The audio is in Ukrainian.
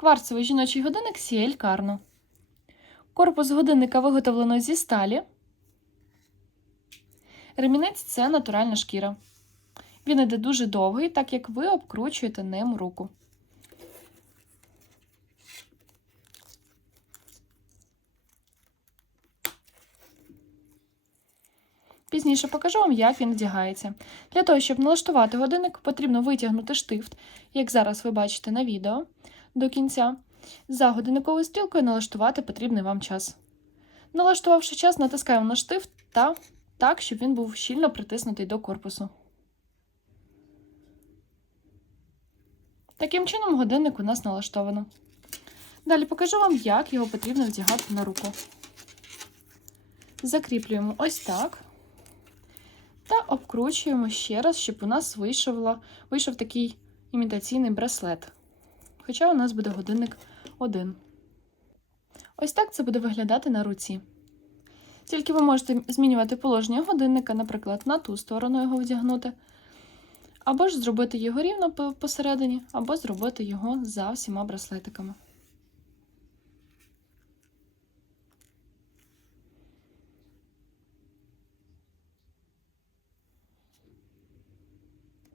Кварцевий жіночий годинник CL Carno. Корпус годинника виготовлено зі сталі. Ремінець це натуральна шкіра. Він іде дуже довгий, так як ви обкручуєте ним руку. Пізніше покажу вам, як він одягається. Для того, щоб налаштувати годинник, потрібно витягнути штифт, як зараз ви бачите на відео, до кінця. За годинниковою стрілкою налаштувати потрібний вам час. Налаштувавши час, натискаємо на штифт та так, щоб він був щільно притиснутий до корпусу. Таким чином, годинник у нас налаштовано. Далі покажу вам, як його потрібно вдягати на руку. Закріплюємо ось так. Та обкручуємо ще раз, щоб у нас вийшов, вийшов такий імітаційний браслет. Хоча у нас буде годинник один. Ось так це буде виглядати на руці. Тільки ви можете змінювати положення годинника, наприклад, на ту сторону його вдягнути, або ж зробити його рівно посередині, або зробити його за всіма браслетиками.